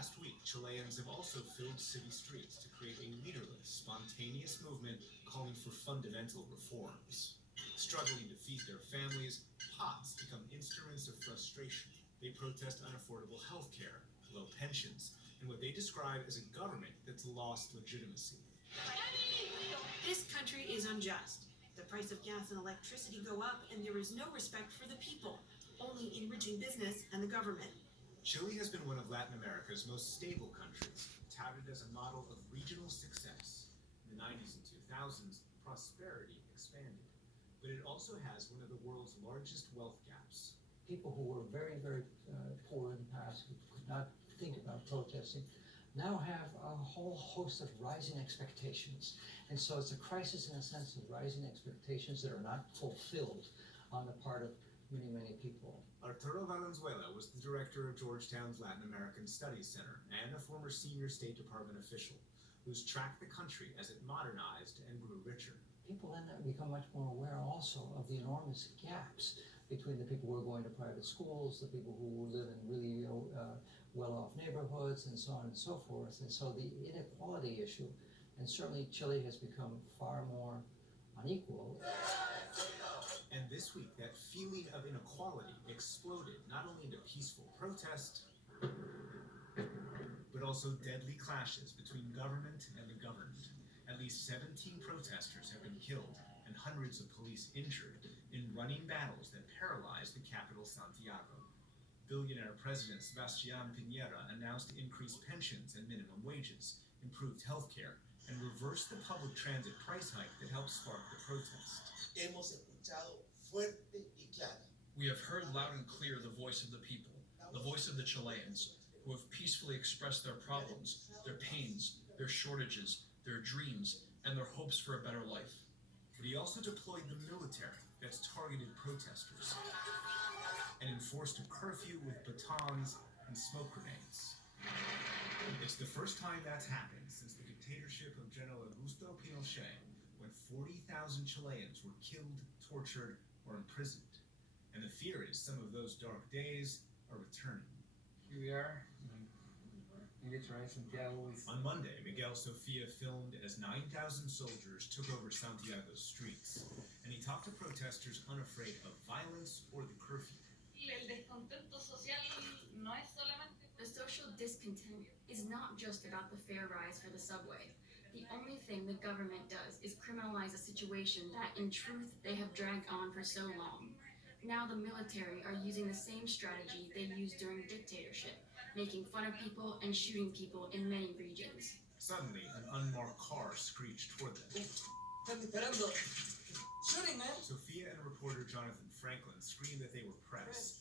Last week, Chileans have also filled city streets to create a leaderless, spontaneous movement calling for fundamental reforms. Struggling to feed their families, pots become instruments of frustration. They protest unaffordable health care, low pensions, and what they describe as a government that's lost legitimacy. This country is unjust. The price of gas and electricity go up, and there is no respect for the people, only enriching business and the government. Chile has been one of Latin America's most stable countries, touted as a model of regional success. In the 90s and 2000s, prosperity expanded, but it also has one of the world's largest wealth gaps. People who were very, very poor in the past, who could not think about protesting, now have a whole host of rising expectations. And so it's a crisis in a sense of rising expectations that are not fulfilled on the part of many, many people. Arturo Valenzuela was the director of Georgetown's Latin American Studies Center and a former senior State Department official who's tracked the country as it modernized and grew richer. People then become much more aware also of the enormous gaps between the people who are going to private schools, the people who live in really well-off neighborhoods, and so on and so forth. And so the inequality issue, and certainly Chile has become far more unequal. And this week, that feeling of inequality exploded not only into peaceful protest, but also deadly clashes between government and the governed. At least 17 protesters have been killed and hundreds of police injured in running battles that paralyzed the capital, Santiago. Billionaire President Sebastián Piñera announced increased pensions and minimum wages, improved health care, and reversed the public transit price hike that helped spark the protest. Hemos escuchado fuerte y clara. We have heard loud and clear the voice of the people, the voice of the Chileans, who have peacefully expressed their problems, their pains, their shortages, their dreams, and their hopes for a better life. But he also deployed the military that's targeted protesters and enforced a curfew with batons and smoke grenades. It's the first time that's happened since the dictatorship of General Augusto Pinochet, when 40,000 Chileans were killed, tortured, or imprisoned. And the fear is some of those dark days are returning. Here we are in literal Santiago. On Monday, Miguel Sofia filmed as 9,000 soldiers took over Santiago's streets, and he talked to protesters unafraid of violence or the curfew. The social discontent is not just about the fare rise for the subway. The only thing the government does is criminalize a situation that, in truth, they have dragged on for so long. Now the military are using the same strategy they used during dictatorship, making fun of people and shooting people in many regions. Suddenly, an unmarked car screeched toward them. Shooting, man! Sofia and reporter Jonathan Franklin screamed that they were press.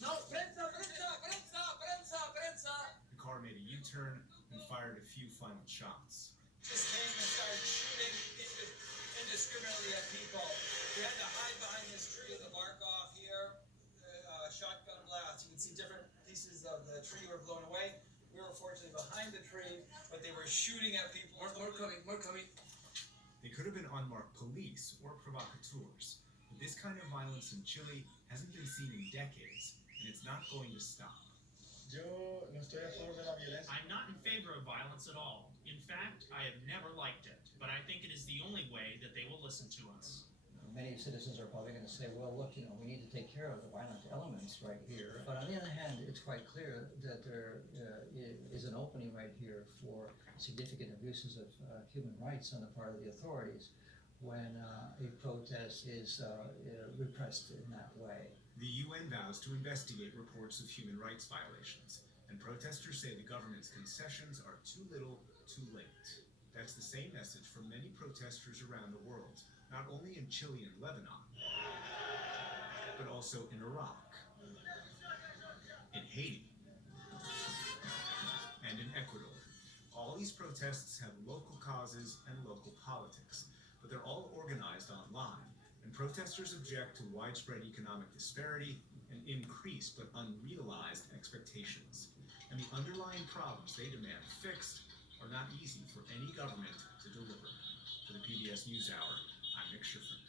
No, prensa, prensa, prensa, prensa, prensa! The car made a U-turn and fired a few final shots. Just came and started shooting indiscriminately at people. We had to hide behind this tree with the bark off here. Shotgun blast. You can see different pieces of the tree were blown away. We were fortunately behind the tree, but they were shooting at people. More coming, more coming. They could have been unmarked police or provocateurs, but this kind of violence in Chile hasn't been seen in decades, and it's not going to stop. I'm not in favor of violence at all. In fact, I have never liked it, but I think it is the only way that they will listen to us. Many citizens are probably going to say, well, look, we need to take care of the violent elements right here. But on the other hand, it's quite clear that there is an opening right here for significant abuses of human rights on the part of the authorities when a protest is repressed in that way. The UN vows to investigate reports of human rights violations, and protesters say the government's concessions are too little, too late. That's the same message from many protesters around the world, not only in Chile and Lebanon, but also in Iraq, in Haiti, and in Ecuador. All these protests have local causes and local politics, but they're all organized online, and protesters object to widespread economic disparity and increased but unrealized expectations. And the underlying problems they demand fixed are not easy for any government to deliver. For the PBS NewsHour, I'm Nick Schifrin.